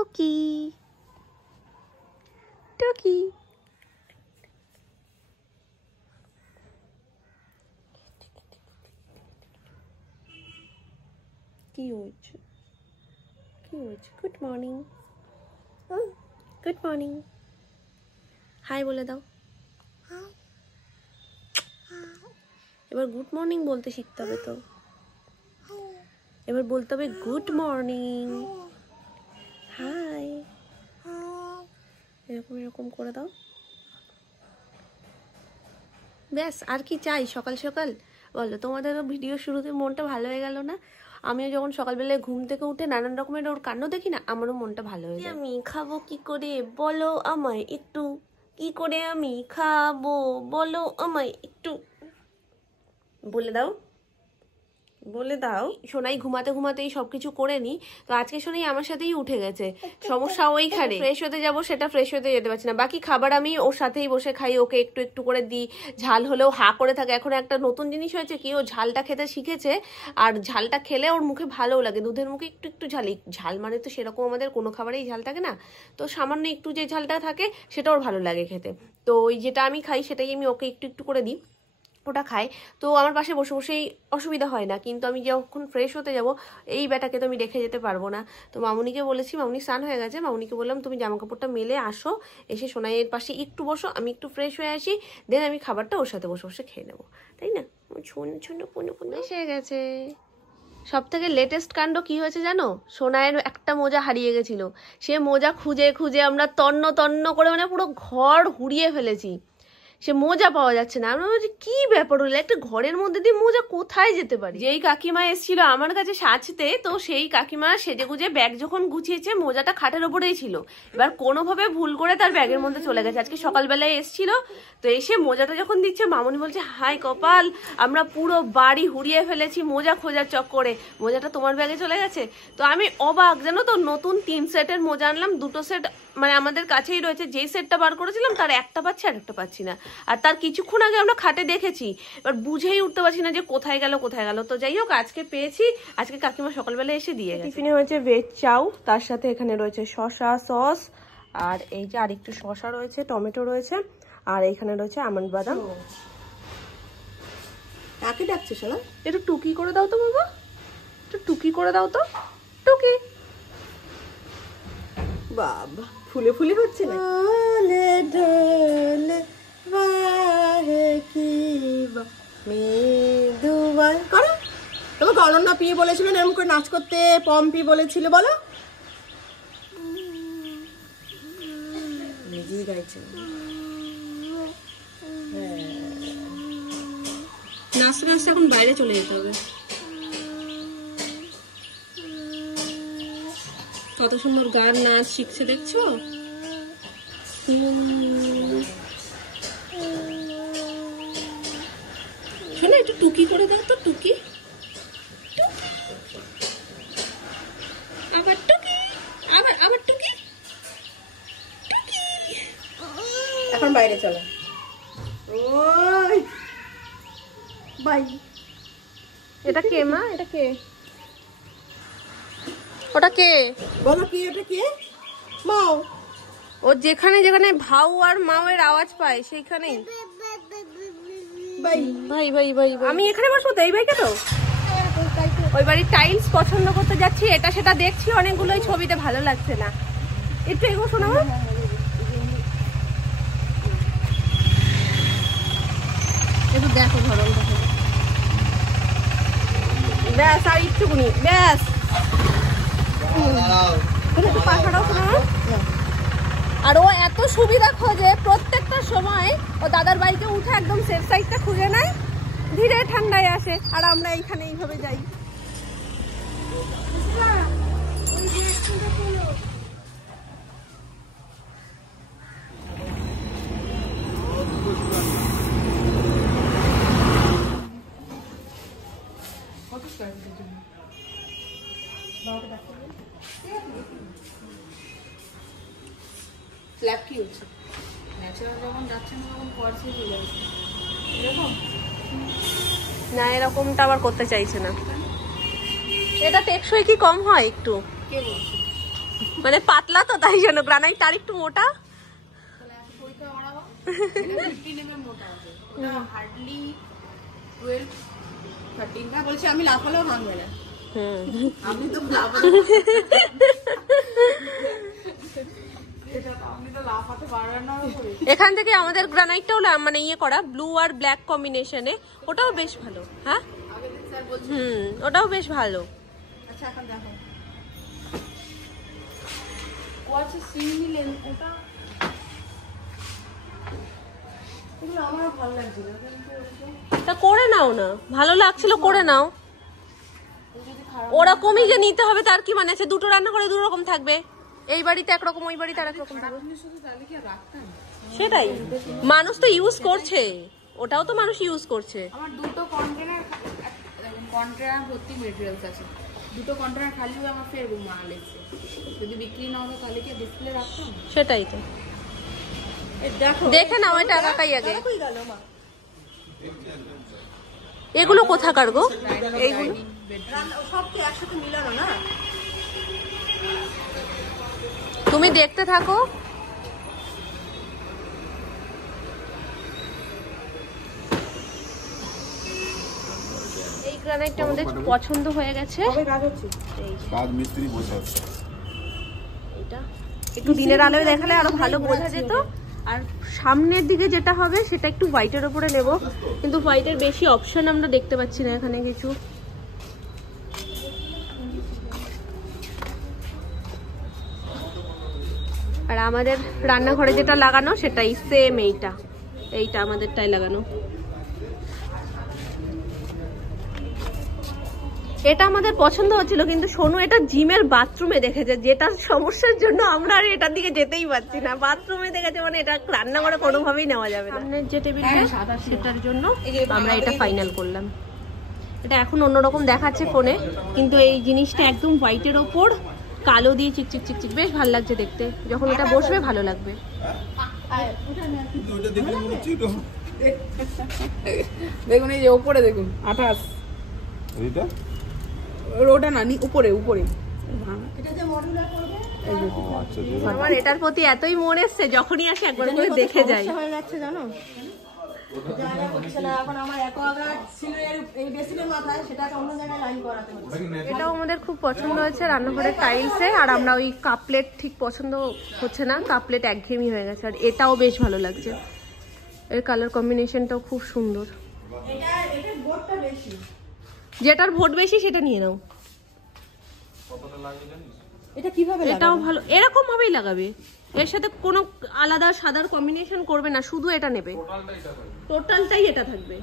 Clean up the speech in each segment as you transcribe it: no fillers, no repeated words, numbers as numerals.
টুকি টুকি কি হয়েছে good morning good morning high বলে দাও এবার গুড মর্নিং বলতে শিখতে হবে তো এবার বলতে হবে গুড মর্নিং হাই এরকম এরকম করে দাও ব্যাস আর কি চাই সকাল সকাল বলো তোমাদেরও ভিডিও শুরুতে মনটা ভালো হয়ে গেল না আমিও যখন সকালবেলায় ঘুম থেকে উঠে নানান রকমের ওর কাণ্ড দেখি না আমারও মনটা ভালো হয়ে যায় আমি খাবো কি করে বলো আমায় একটু কি করে আমি খাবো বলো আমায় একটু বলে দাও সোনাই ঘুমাতে ঘুমাতেই সবকিছু করে নি তো আজকে সোনাই আমার সাথেই উঠে গেছে সমস্যা ওইখানে ফ্রেশ হতে যাবো সেটা ফ্রেশ হতে যেতে পারছি না বাকি খাবার আমি ওর সাথেই বসে খাই ওকে একটু একটু করে দিই ঝাল হলেও হা করে থাকে এখন একটা নতুন জিনিস হয়েছে কি ও ঝালটা খেতে শিখেছে আর ঝালটা খেলে ওর মুখে ভালোও লাগে দুধের মুখে একটু একটু ঝাল মানে তো সেরকম আমাদের কোনো খাবারেই ঝাল থাকে না তো সামান্য একটু যে ঝালটা থাকে সেটা ওর ভালো লাগে খেতে তো ওই যেটা আমি খাই সেটাই আমি ওকে একটু একটু করে দিই ওটা খায় তো আমার পাশে বসে বসেই অসুবিধা হয় না কিন্তু আমি যখন ফ্রেশ হতে যাব এই ব্যাটাকে তো আমি রেখে যেতে পারবো না তো মামুনিকে বলেছি মামুনি স্নান হয়ে গেছে মামুনিকে বললাম তুমি জামা কাপড়টা মেলে আসো এসে সোনাইয়ের পাশে একটু বসো আমি একটু ফ্রেশ হয়ে আসি দেন আমি খাবারটা ওর সাথে বসে বসে খেয়ে নেবো তাই না ছোট পুনঃ এসে গেছে সব থেকে লেটেস্ট কাণ্ড কি হয়েছে জানো সোনাইয়ের একটা মোজা হারিয়ে গেছিল সে মোজা খুঁজে খুঁজে আমরা তন্ন তন্ন করে মানে পুরো ঘর হুড়িয়ে ফেলেছি সে মোজা পাওয়া যাচ্ছে না আমরা বলছি কি ব্যাপার হলো একটা ঘরের মধ্যে দিয়ে মোজা কোথায় যেতে পারি যেই কাকিমা এসেছিল আমার কাছে সাজতে তো সেই কাকিমা সেজে গুজে ব্যাগ যখন গুছিয়েছে মোজাটা খাটের ওপরেই ছিল এবার কোনোভাবে ভুল করে তার ব্যাগের মধ্যে চলে গেছে আজকে সকালবেলায় এসেছিল তো এসে মোজাটা যখন দিচ্ছে মামুনি বলছে হাই কপাল আমরা পুরো বাড়ি হুড়িয়ে ফেলেছি মোজা খোঁজার চক্করে মোজাটা তোমার ব্যাগে চলে গেছে তো আমি অবাক জানো তো নতুন 3 সেটের মোজা আনলাম 2টো সেট মানে আমাদের কাছেই রয়েছে যেই সেটটা বার করেছিলাম তার একটা পাচ্ছি আর একটা পাচ্ছি না আর তার কিছুক্ষণ আগে আমরা খাটে দেখেছি এবার বুঝেই উঠতে পারছি না যে কোথায় গেল তো যাই হোক আজকে পেয়েছি আজকে কাকিমা সকালবেলা এসে দিয়ে গেছে টিফিনে হয়েছে ভেজ চাউ তার সাথে এখানে রয়েছে শসা সস আর এই যে আরেকটু শসা রয়েছে টমেটো রয়েছে আর এইখানে রয়েছে আমন্ড বাদাম কাকে ডাকছে শালা একটু টুকি করে দাও তো বাবা একটু টুকি করে দাও তো টুকি বাবা ফুলে ফুলে হচ্ছে না করো তোমাকে অনন্যা পি বলেছিলেন এরকম করে নাচ করতে পম্পি বলেছিল বলো নিজেই গাইছে নাচতে নাচতে এখন বাইরে চলে যেতে হবে কত সুন্দর গান নাচ শিখছে দেখছো শোনো একটু টুকি করে দাও তো টুকি আবার টুকি আবার টুকি এখন বাইরে চলো ওই বাই এটা কে মা এটা কে ওটা কে বলো কি এটা কে মাও ও যেখানে যেখানে ভাউ আর মাওয়ের আওয়াজ পায় সেইখানেই ভাই ভাই ভাই ভাই আমি এখানে বসবো তো এই ভাইকে তো ওই বাড়ির টাইলস পছন্দ করতে যাচ্ছি এটা সেটা দেখছি অনেকগুলোই ছবিতে ভালো লাগছে না একটু এগো শোনাবো একটু দেখো ধরন দেখো ব্যাস আর একটুকুনি ব্যাস আর ও এত সুবিধা খোঁজে প্রত্যেকটা সময় ও দাদার বাড়িতে উঠে একদম সেফ সাইডটা খুঁজে নেয় ধীরে ঠান্ডায় আসে আর আমরা এইখানে এইভাবে যাই স্ল্যাব কি হচ্ছে ন্যাচারাল যখন যাচ্ছে না তখন কোয়ার্সে চলে যাচ্ছে এরকম না এরকমটা আবার করতে চাইছে না এটা টেকসই কি কম হয় একটু কে বলছে মানে পাতলা তো তাই জন্য, গ্রানাইট আর একটু মোটা। আমি লাফালেও ভাঙবে না। এখান থেকে আমাদের গ্রানাইটটাও মানে ইয়ে করা ব্লু আর ব্ল্যাক কম্বিনেশনে, ওটাও বেশ ভালো। হ্যাঁ ওটাও বেশ ভালো। আচ্ছা এখন দেখো আমার ভালো লাগছিল, তা করে নাও না, ভালো লাগছিল করে নাও। ওরকমই যে নিতে হবে তার কি মানে আছে? দুটো রান্না করে দু রকম থাকবে, এই বাড়িতে একরকম ওই বাড়িতে আরেক রকম থাকবে। সেটাই, মানুষ তো ইউজ করছে, ওটাও তো মানুষ ইউজ করছে। আমার দুটো কন্টেনার ভর্তি মেটেরিয়ালস আছে, দুটো কন্টেনার খালি হয়ে আমার ফের মাল এসেছে। যদি বিক্রি না হতো তাহলে কি ডিসপ্লে রাখতাম? সেটাই তো। দেখে নাও এটা কাকাই আগে। এগুলো কোথাকার গো? এইগুলো সব কি একসাথে মিলানো না? তুমি দেখতে থাকো। এই গ্রানাইটটা আমাদের পছন্দ হয়ে গেছে। কাজ মিস্ত্রি বসে আছে। এটা একটু দিনের আলোয় দেখালে আরো ভালো বোঝা যেত। আর সামনের দিকে যেটা হবে সেটা একটু হোয়াইটের উপরে নেব, কিন্তু হোয়াইটের বেশি অপশন আমরা দেখতে পাচ্ছি না এখানে কিছু। আর আমাদের রান্নাঘরে যেটা লাগানো সেটাই সেম, এইটা আমাদেরটাই লাগানো। এটা আমাদের পছন্দ হচ্ছিল, কিন্তু সোনু এটা জিমের বাথরুমে দেখেছে, যেটার সমস্যার জন্য আমরা আর এটার দিকে যেতেই পারছি না। বাথরুমে দেখেছে মানে এটা রান্নাঘরে কোনোভাবেই নেওয়া যাবে না। সামনের যে টেবিলটা সেটার জন্য আমরা এটা ফাইনাল করলাম। এটা এখন অন্যরকম দেখাচ্ছে ফোনে, কিন্তু এই জিনিসটা একদম হোয়াইটের ওপর কালো দিয়ে চিকচিক চিকচিক, বেশ ভালো লাগছে দেখতে। যখন এটা বসবে ভালো লাগবে। দেখুন এই যে উপরে দেখুন 28, এইটা ওটা না উপরে আমার এটার প্রতি এতই মন এসছে, যখনই আসে একবার করে দেখে যাই। হয়ে যাচ্ছে জানো, এটাও আমাদের খুব পছন্দ হয়েছে রান্নাঘরের টাইলসে। আর আমরা ওই কাপলেট ঠিক পছন্দ হচ্ছে না, কাপলেট একঘেয়েমি হয়ে গেছে। আর এটাও বেশ ভালো লাগছে, এর কালার কম্বিনেশনটাও খুব সুন্দর। যেটার ভোট বেশি সেটা নিয়ে নাও। এটা কিভাবে? এটাও ভালো, এরকম ভাবেই লাগাবে, এর সাথে কোনো আলাদা সাদার কম্বিনেশন করবে না, শুধু এটা নেবে, টোটালটাই এটা থাকবে।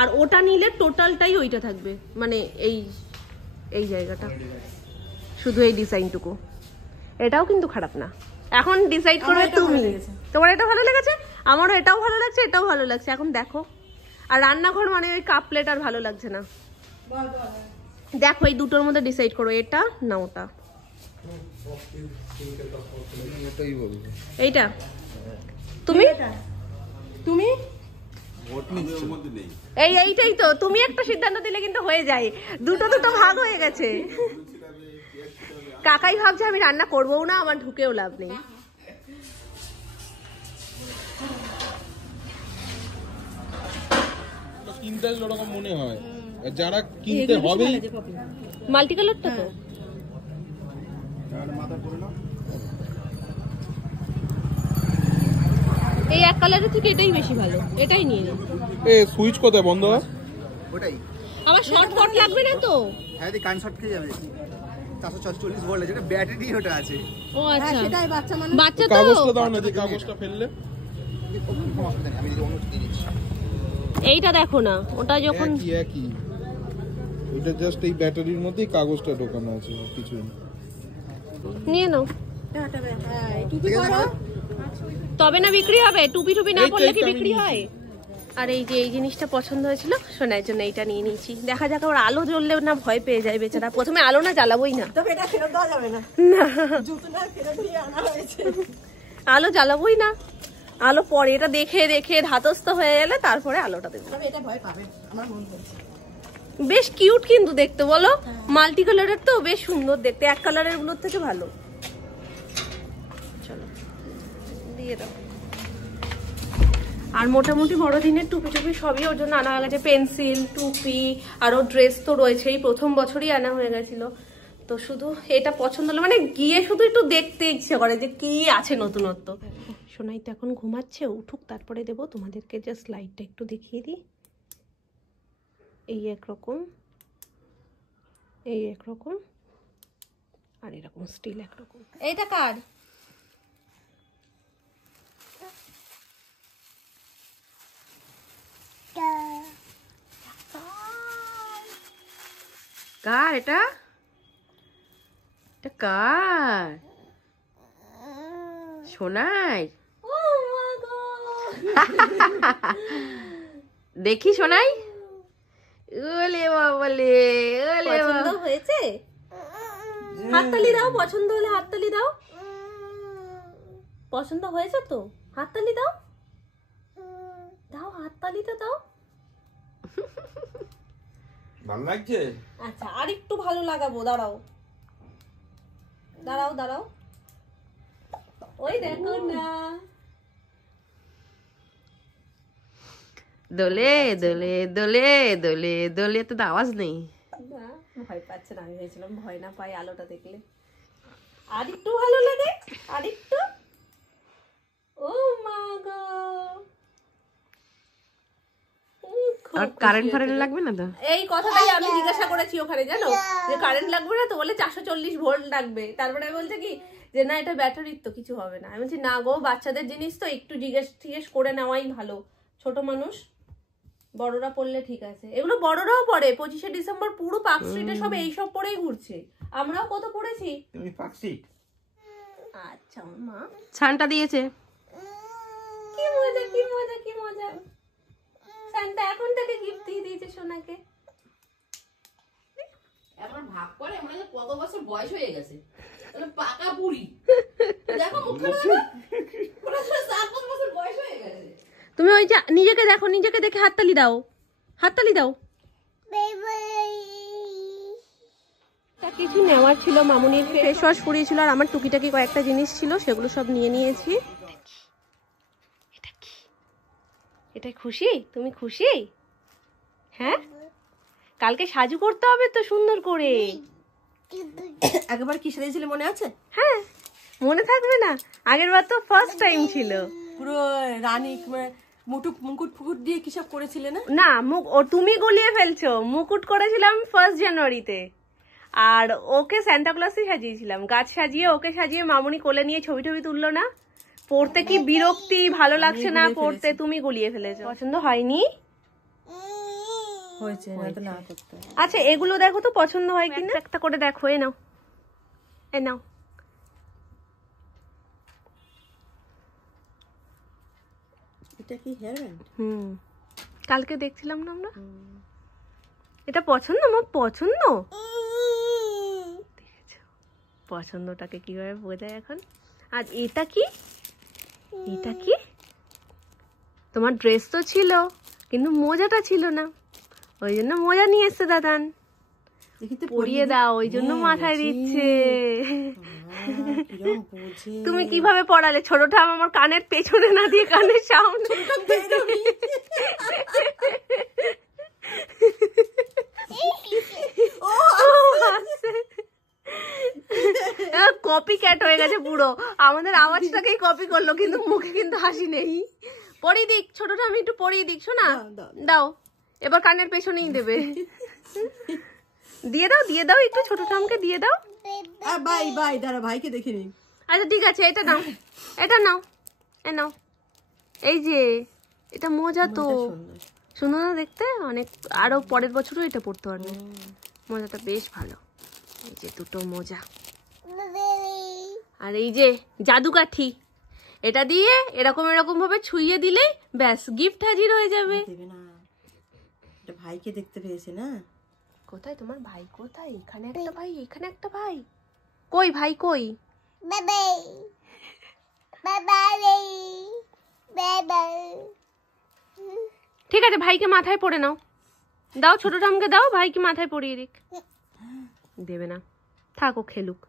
আর ওটা নিলে টোটালটাই ওইটা থাকবে, মানে এই জায়গাটা শুধু এই ডিজাইনটুকু। এটাও কিন্তু খারাপ না, এখন ডিসাইড করবে তুমি। তোমার এটা ভালো লেগেছে, আমারও এটাও ভালো লাগছে, এটাও ভালো লাগছে, এখন দেখো। আর রান্নাঘর মানে ওই কাপ প্লেট আর ভালো লাগছে না। দেখো এই দুটোর মধ্যে ডিসাইড করো, এটা না ওটা। এইটা তুমি এইটাই তো, তুমি একটা সিদ্ধান্ত দিলে কিন্তু হয়ে যায়। দুটো ভাগ হয়ে গেছে। কাকাই ভাবছে আমি রান্না করবো না, আমার ঢুকেও লাভ নেই। কিনতে আসলে ওরকম মনে হয়, যারা কিনতে হবে মাল্টি কালারটা তো এই এক কালারের থেকে এটাই বেশি ভালো, এটাই নিয়ে নাও। এ সুইচ কোথায় বন্ধ হয়? ওটাই আবার শর্ট কট লাগবে না তো? হ্যাঁ কান শর্ট খেয়ে যাবে। 444 ভোল্ট আছে, এটা ব্যাটারি ওটা আছে। ও আচ্ছা, সেটাই বাচ্চা মানুষ। বাচ্চা তো কাগজটা দাও না, যে কাগজটা ফেললে আমি যদি অন্য দিয়ে দিচ্ছি। এইটা দেখো না, ওটা যখন একই ওইটা জাস্ট এই ব্যাটারির মধ্যেই কাগজটা ঢোকানো আছে, কিছু নিয়ে নাও। হ্যাঁ টুপি করো তবে না বিক্রি হবে, টুপি না পড়লে কি বিক্রি হয়? আর এই যে এই জিনিসটা পছন্দ হয়েছিল সোনার জন্য, এইটা নিয়ে নিয়েছি। দেখা যাক, ওর আলো জ্বললে না ভয় পেয়ে যায় বেচারা। প্রথমে আলো না জ্বালাবোই না, তবে এটা ফেরত দেওয়া যাবে না। না জুতো না ফেরত দিয়ে আনা হয়েছে। আলো জ্বালাবোই না, আলো পরে এটা দেখে দেখে ধাতস্থ হয়ে গেলে তারপরে আলোটা দেবো। তবে এটা ভয় পাবে আমার মন বলছে। বেশ কিউট কিন্তু দেখতে, বলো? মাল্টি কালারের তো বেশ সুন্দর দেখতে, এক কালারের গুলোর থেকে ভালো। চলো দিয়ে দাও। আর মোটামুটি বড়দিনের টুপি টুপি সবই ওর জন্য আনা হয়ে গেছে, পেন্সিল, টুপি, আর ওর ড্রেস তো রয়েছেই, প্রথম বছরই আনা হয়ে গেছিল। তো শুধু এটা পছন্দ হলো, মানে গিয়ে শুধু একটু দেখতে ইচ্ছে করে যে কি আছে নতুনত্ব। সোনাই তো এখন ঘুমাচ্ছে, উঠুক তারপরে দেবো তোমাদেরকে। জাস্ট লাইটটা একটু দেখিয়ে দিই। এই একরকম, এই একরকম, আর এরকম স্টিল একরকম। এইটা কার? কার এটা? এটা কার? সোনাই। দেখি সোনাই। ওলে বাবালে, ওলে বাবা, হয়েছে? হাততালি দাও, পছন্দ হলে হাততালি দাও। পছন্দ হয়েছে তো হাততালি দাও, দাও হাততালিটা দাও। ভালো লাগছে? আচ্ছা আর একটু ভালো লাগাবো, দাঁড়াও দাঁড়াও দাঁড়াও, ওই দেখো না। দোলে দোলে দোলে দোলে দোলে, তো আওয়াজ নেই। ভয় পাচ্ছে না, আমি ভেবেছিলাম ভয় না পাই আলোটা দেখলে। আর একটু ভালো লাগে, আর একটু। ও মা গো, কারেন্ট ফারেন্ট লাগবে না তো? এই কথাটাই আমি জিজ্ঞাসা করেছি ওখানে, জানো, যে কারেন্ট লাগবে না তো? বলে 440 ভোল্ট লাগবে। তারপরে বলছে কি যে না এটা ব্যাটারির তো কিছু হবে না। আমি বলছি না গো, বাচ্চাদের জিনিস তো একটু জিজ্ঞেস করে নেওয়াই ভালো। ছোট মানুষ, বড়রা পড়লে ঠিক আছে। এগুলো বড়রাও পড়ে। 25শে ডিসেম্বর পুরো পার্ক স্ট্রিটে সব এইসব পরেই ঘুরছে। আমরাও কত পড়েছি। তুমি পার্ক স্ট্রিট? আচ্ছা মা ছানটা দিয়েছে, কি মজা কি মজা কি মজা। সান্তা এখন থেকে গিফট দিয়ে দিয়েছে সোনাকে। এখন ভাগ করে মনে হয় কত বছর বয়স হয়ে গেছে, তাহলে পাকা বুড়ি। দেখো মুখটা দেখো, পুরো 4-5 বছর বয়স হয়ে গেছে। তুমি ওই যে নিজেকে দেখো, নিজেকে দেখে হাততালি দাও, হাততালি দাও। কিছু নেওয়ার ছিল, মামুনির ফেস ওয়াশ ফুরিয়েছিল, আর আমার টুকিটাকি কয়েকটা জিনিস ছিল, সেগুলো সব নিয়ে নিয়েছি। এটা কি? এটা খুশি? তুমি খুশি? হ্যাঁ, কালকে সাজু করতে হবে তো সুন্দর করে। একবার কি সেজেছিলে মনে আছে? হ্যাঁ, মনে থাকবে না? আগের বার তো ফার্স্ট টাইম ছিল। পুরো রানী মুকুট ফুকুট দিয়ে কি সব করেছিলে না? না, তুমি গলিয়ে ফেলছো। মুকুট করেছিলাম 1 জানুয়ারিতে, আর ওকে সান্তা ক্লজই সাজিয়েছিলাম। গাছ সাজিয়ে ওকে সাজিয়ে মামুনি কোলে নিয়ে ছবি টবি তুললো না। পড়তে কি বিরক্তি, ভালো লাগছে না পড়তে, তুমি গলিয়ে ফেলেছো। পছন্দ হয়নি? হয়েছে না তো না করতে। আচ্ছা এগুলো দেখো তো পছন্দ হয় কিনা, একটা করে দেখো। এ নাও, এ নাও। এটা কি হেয়ার ব্যান্ড? কালকে দেখছিলাম না আমরা। এটা পছন্দ? আমার পছন্দ। দেখেছো পছন্দটাকে কিভাবে বোঝায় এখন। আর এটা কি? এটা কি? তোমার ড্রেস তো ছিল কিন্তু মোজাটা ছিল না, ওই জন্য মোজা নিয়ে এসছে দাদান। পরিয়ে দাও, ওই জন্য মাথায় দিচ্ছে। তুমি কিভাবে পড়ালে? ছোটটা আমার কানের পেছনে না দিয়ে কানের সামনে। কপি ক্যাট হয়ে গেছে পুরো, আমাদের আওয়াজটাকেই কপি করলো, কিন্তু মুখে কিন্তু হাসি নেই। পরিয়ে দিক ছোটটা, আমি একটু পরিয়ে দিক। শোনা দাও, এবার কানের পেছনেই দেবে। দিয়ে দাও, দিয়ে দাও একটু, ছোটটা আমাকে দিয়ে দাও। বাই বাই, দাঁড়া ভাইকে দেখে নি। আচ্ছা ঠিক আছে, এটা নাও, এটা নাও, এ নাও। এই যে এটা মোজা তো সুন্দর না দেখতে অনেক, আরো পরের বছরও এটা পড়তে পারবে। মোজাটা বেশ ভালো। এই যে দুটো মোজা, আর এই যে জাদুকাঠি, এটা দিয়ে এরকম এরকম ভাবে ছুঁয়ে দিলে ব্যাস গিফট হাজির হয়ে যাবে। এটা ভাইকে দেখতে পেয়েছে না? কোথায় তোমার ভাই? কোথায়? এখানে একটা ভাই, এখানে একটা ভাই। কই ভাই কই? ঠিক আছে, ভাইকে মাথায় পড়ে নাও। দাও ছোটটা আমাকে দাও, ভাইকে মাথায় পরিয়ে দিক। দেবে না, থাকো খেলুক।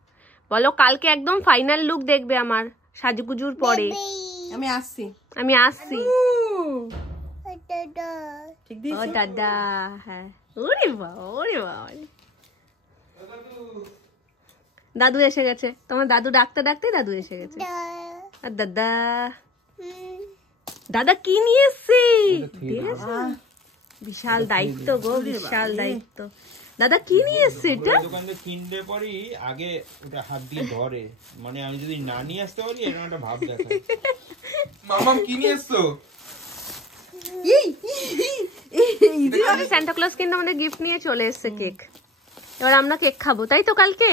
বলো কালকে একদম ফাইনাল লুক দেখবে আমার, সাজুগুজুর পরে। আমি আসছি। ঠিক ও দাদা, হ্যাঁ। ওরে বাবা, ওরে বাবা, দাদু এসে গেছে। তোমার দাদু ডাকতে ডাকতে দাদু এসে গেছে। আর দাদা, দাদা কি নিয়ে এসছে? বিশাল দায়িত্ব গো, বিশাল দায়িত্ব। দাদা কি নিয়ে এসছে এটা? দোকানে কিনলে পরই আগে ওটা হাত দিয়ে ধরে, মানে আমি যদি না নিয়ে আসতে পারি এরকম একটা ভাব দেখায়। মামাম কি নিয়ে এসছো? সান্টা ক্লজ কিন্তু আমাদের গিফট নিয়ে চলে এসছে, কেক। এবার আমরা কেক খাবো, তাই তো? কালকে